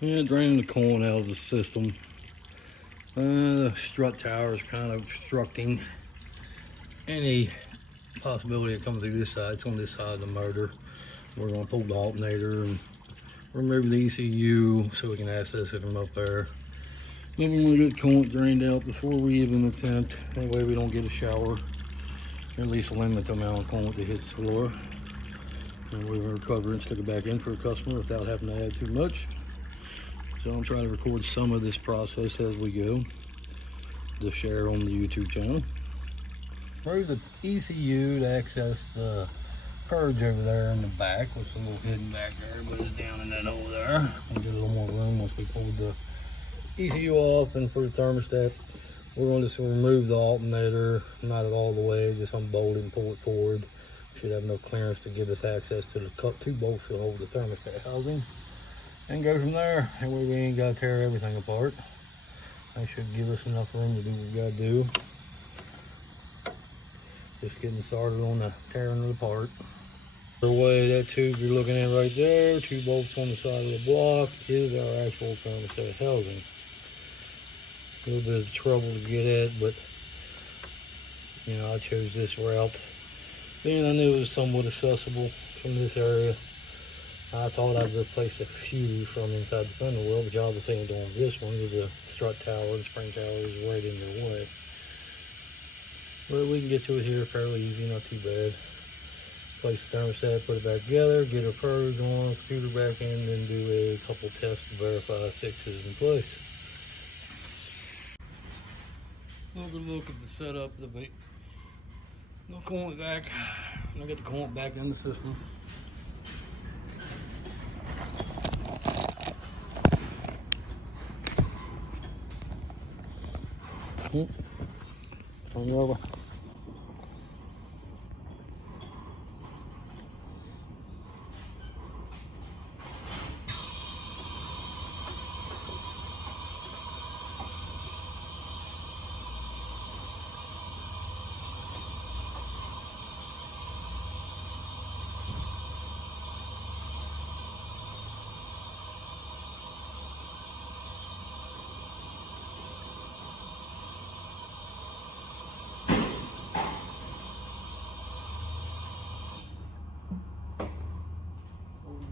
Yeah, draining the coolant out of the system. The strut tower is kind of obstructing any possibility of coming through this side. It's on this side of the motor. We're going to pull the alternator and remove the ECU so we can access it from up there. Then we want to get coolant drained out before we even attempt. That way we don't get a shower. Or at least limit the amount of coolant that hits the floor. And we will recover and stick it back in for a customer without having to add too much. So I'm trying to record some of this process as we go to share on the YouTube channel. Remove the ECU to access the purge over there in the back, which is a little hidden back there, but it's down in that hole there. We'll get a little more room once we pull the ECU off. And for the thermostat, we're going to just remove the alternator, not all the way, just unbolt it and pull it forward. Should have enough clearance to give us access to the two bolts that hold the thermostat housing. And go from there. That way we ain't got to tear everything apart. That should give us enough room to do what we got to do. Just getting started on the tearing it apart. The way that tube you're looking at right there, 2 bolts on the side of the block, is our actual thermostat housing. A little bit of trouble to get at, but you know, I chose this route. Then I knew it was somewhat accessible from this area. I thought I'd replace a few from inside the fender well, but y'all obviously ain't doing this one because the strut tower, the spring tower is right in their way. But we can get to it here fairly easy, not too bad. Place the thermostat, put it back together, get our purge on, computer back in, then do a couple tests to verify 6 is in place. A little good look at the setup of the bait. No coolant back. I get the coolant back in the system. Turn it over.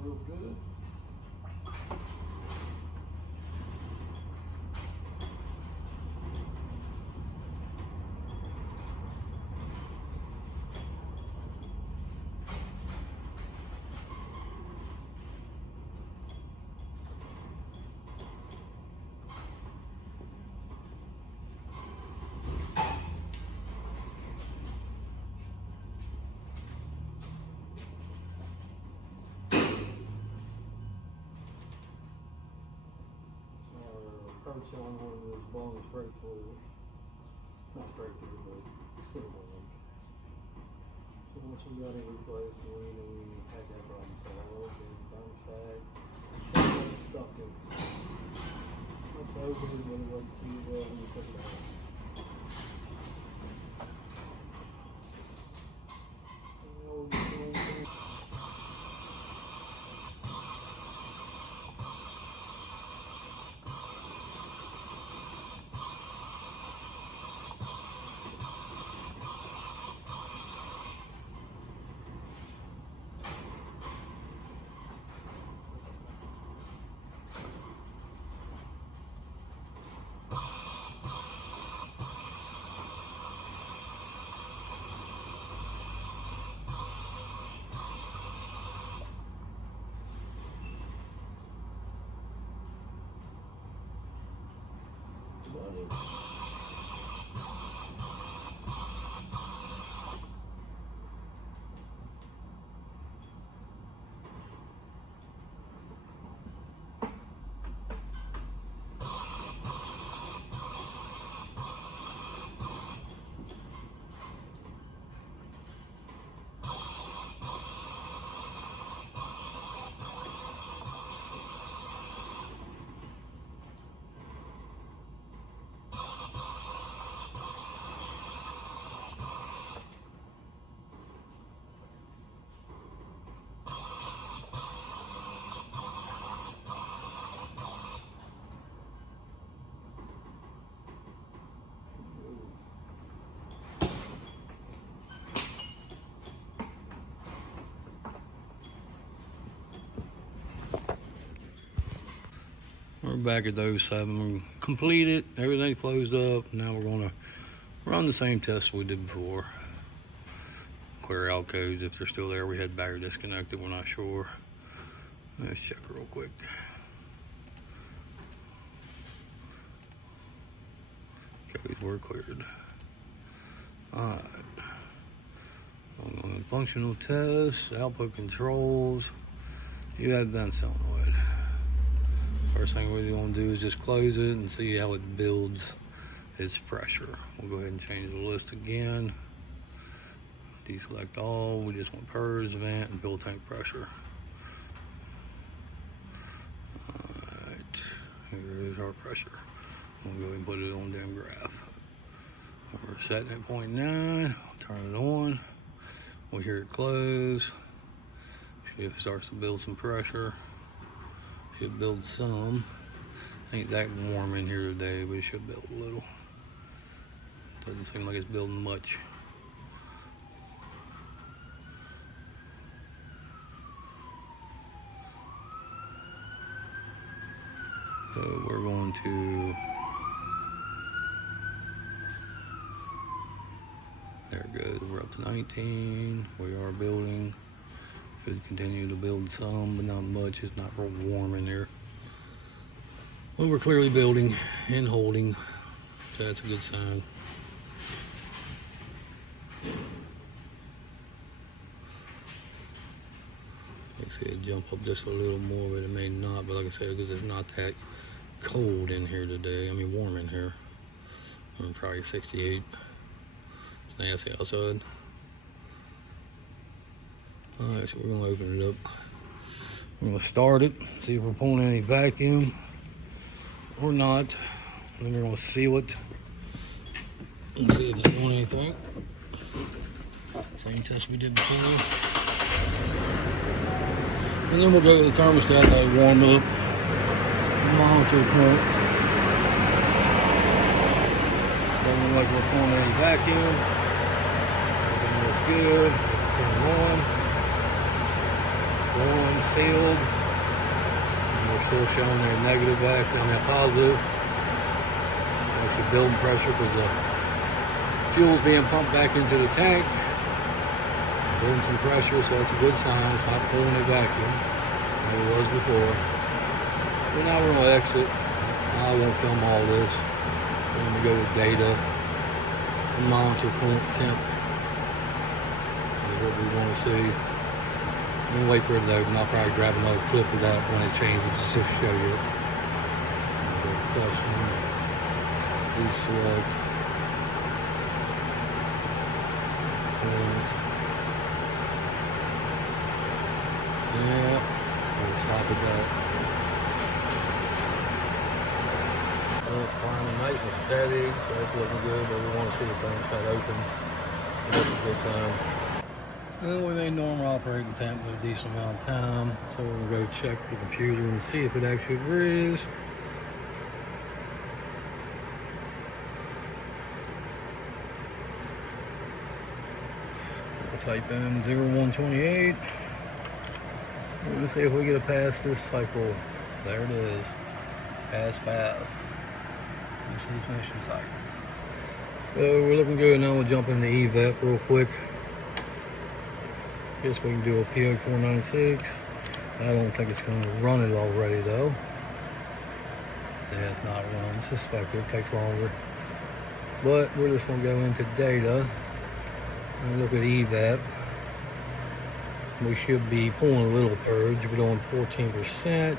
Real good. Probably showing one of those long straight through. Not straight through, but similar ones. So once we got it replaced, we know we had that problem solved, and thermostat stuck it. Let's open it when we see it well when we put it out. We're back at those 7. Completed. Everything closed up. Now we're going to run the same test we did before. Clear out codes if they're still there. We had battery disconnected. We're not sure. Let's check real quick. Codes were cleared. Alright. Functional tests, output controls. You have been solenoid. First thing we're going to do is just close it and see how it builds its pressure. We'll go ahead and change the list again. Deselect all. We just want purge, vent, and fuel tank pressure. Alright, here is our pressure. We'll go ahead and put it on the damn graph. We're setting at 0.9. Turn it on. We'll hear it close. See if it starts to build some pressure. Should build some. Ain't that warm in here today, but it should build a little. Doesn't seem like it's building much. So we're going to, there it goes, we're up to 19. We are building. Could continue to build some, but not much. It's not real warm in here. Well, we're clearly building and holding, so that's a good sign. You see it jump up just a little more, but it may not. But like I said, because it's not that cold in here today. I mean, warm in here. I'm probably 68. It's nasty outside. Alright, so we're going to open it up. We're going to start it, see if we're pulling any vacuum or not. And then we're going to seal it and see if it's doing anything. Same test we did before. And then we'll go to the thermostat that warm up. Monitor point. Doesn't look like we're pulling any vacuum. Everything looks good. Turn it on. Going, sealed. And we're still showing a negative vacuum, I mean a positive. It's actually building pressure because the fuel's being pumped back into the tank. Building some pressure, so it's a good sign. It's not pulling a vacuum like it was before. But now we're going to exit. I won't film all this. We're going to go to data and monitor temp. That's what we want to see. I'm gonna wait for it to open. I'll probably grab another clip of that when it changes just to show you. Custom, deselect, yeah, we'll stop at that. Well, it's climbing nice and steady, so it's looking good, but we want to see the thing cut open. That's a good sign. And we made normal operating temp with a decent amount of time, so we're going to go check the computer and see if it actually agrees. We'll type in 0128. We're going to see if we get a pass this cycle. There it is. Pass. Ignition cycle. So we're looking good now. We'll jump into EVAP real quick. Guess we can do a PO496. I don't think it's going to run it already though. Yeah, it's not run. It's suspected. It takes longer. But we're just going to go into data and look at EVAP. We should be pulling a little purge. We're doing 14%.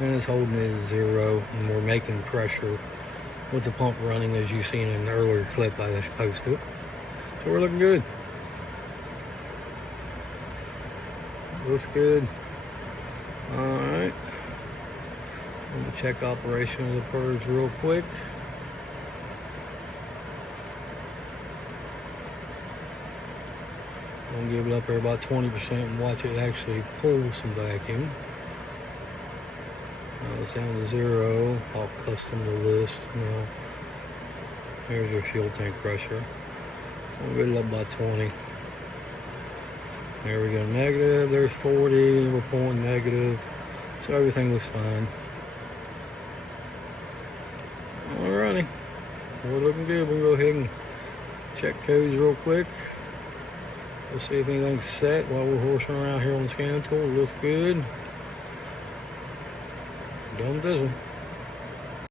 And it's holding it at 0. And we're making pressure with the pump running, as you've seen in an earlier clip I just posted. So we're looking good. Looks good. Alright. I'm going to check operation of the purge real quick. I'm going to give it up there about 20% and watch it actually pull some vacuum. Now it's down to 0. I'll custom the list now. Here's your fuel tank pressure. I'll get it up by 20. There we go, negative. There's 40. We're pulling negative. So everything looks fine. we're looking good. We'll go ahead and check codes real quick. We'll see if anything's set while we're horsing around here on the scan tool. It looks good. Done this one.